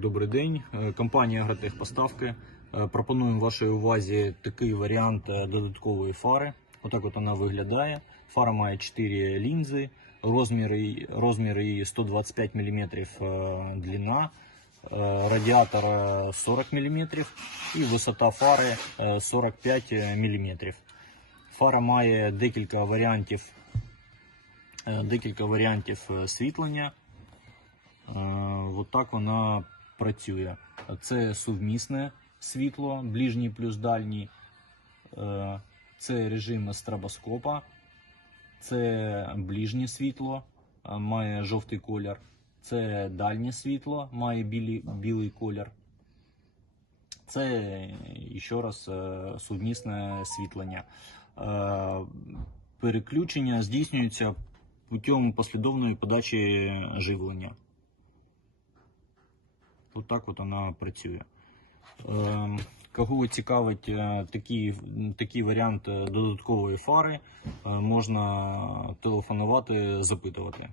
добрий день. Е, Компанія Агротехпоставки. Е, Пропонуємо вашій увазі такий варіант е, додаткової фари. Отак от вона виглядає. Фара має 4 лінзи, розмір, її- розмір її 125 мм длина, радіатор е, 40 мм і висота фари е, 45 мм. Фара має декілька варіантів, декілька варіантів світлення. Е, От так вона працює. Це сувмісне світло, ближній плюс дальній. Е, Це режим стробоскопа. Це ближнє світло, е, має жовтий колір. Це дальнє світло, має білий, білий колір. Це е, ще раз е, сувмісне світлення. Переключення здійснюється путем послідовної подачі живлення. От так от вона працює. Е, Кого цікавить е, такий, такий варіант е, додаткової фари, е, можна телефонувати, запитувати.